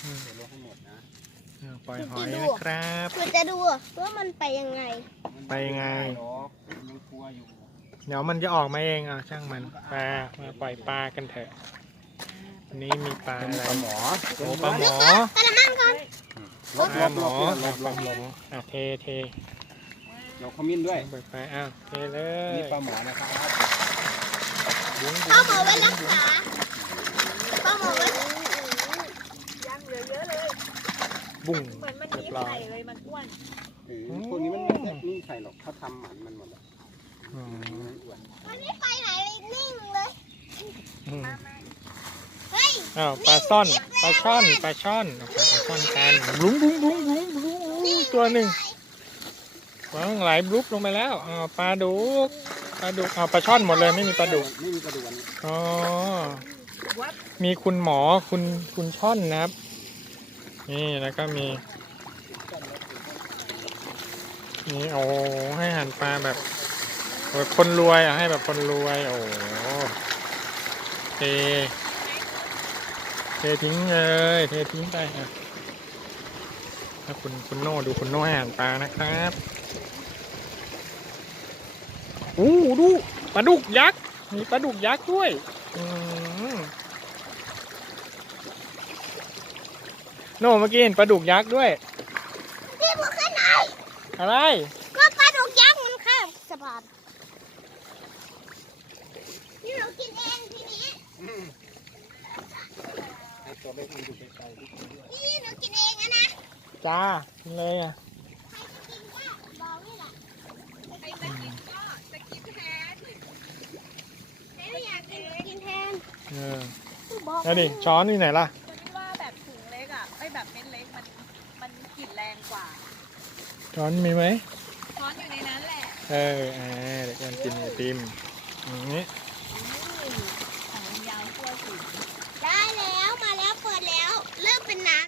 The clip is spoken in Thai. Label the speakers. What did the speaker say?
Speaker 1: เดี๋ยวลดให้หมดนะ
Speaker 2: ปล่อยหอยนะครับ
Speaker 3: เราจะดูว่ามันไปยังไง
Speaker 2: ไปยังไง
Speaker 1: ยังกลัวอยู่
Speaker 2: เดี๋ยวมันจะออกมาเองช่างมันปลามาปล่อยปลากันเถอะวันนี้มีปลาอะไร
Speaker 1: ปลาหมอ
Speaker 2: โอ้ปลาหมอ
Speaker 3: กระมังก่อน
Speaker 2: ปลาหมอปลาหมอเท
Speaker 1: เราขมิ้นด้วย
Speaker 2: ปล่อยปลาเทเล
Speaker 1: นี่
Speaker 2: ย
Speaker 1: ปลาหมอนะครับ
Speaker 3: ปลาหมอไว้รักษาปลาหมอไว้
Speaker 4: ยังเหลือเยอะเลย
Speaker 2: บุ้ง
Speaker 4: เหมือนมันมีไข่เลยมันอ้วน
Speaker 1: พวกนี้มันไม่มีไข่หรอกเขาทำหมันหมดแล้ว
Speaker 3: มันไม่ไปไหนนิ่งเลย
Speaker 2: ปลาซ่อนปลาช่อนกันบุ้งตัวหนึ่งไหลบลุ๊บลงไปแล้วปลาดุกปลาช่อนหมดเลยไม่มีปลาดุกอ๋อมีคุณหมอคุณช่อนนะครับนี่แล้วก็มีนี่โอ้ให้อาหารปลาแบบคนรวยให้แบบคนรวยโอ้เททิ้งเลยเททิ้งไปถ้าคุณโน่ดูคุณโน่ให้อาหารปลานะครับดูปลาดุกยักษ์มีปลาดุกยักษ์ด้วยโน่เมื่อกี้เห็นปลาดุกยักษ์ด้วย
Speaker 3: ที่มันขึ้นไหน
Speaker 2: อะไร
Speaker 3: ก็ปลาดุกยักษ์มันข้ามสะพานนี่เรากินเองทีนี้
Speaker 1: ให้ตัวเล็กมันอยู่ไกลๆ
Speaker 3: นี่หนูกินเองนะ
Speaker 2: จ้ากินเลย
Speaker 3: ใครจะกินก็บอกนี่แหละ
Speaker 4: ใครจะกินก็จะกินแทน
Speaker 3: ไม่อยากกินแทน
Speaker 2: แล้วดิช้อนที่ไหนล่ะ
Speaker 4: จะคิดว่าแบบถุงเล็กแบบเม็ดเล็กมันกลิ่นแรงกว่า
Speaker 2: ช้อนมีไหม
Speaker 4: ช้อนอยู่ในนั้นแหละ
Speaker 2: เดี๋ยวกันกินไอติมอย่างนี้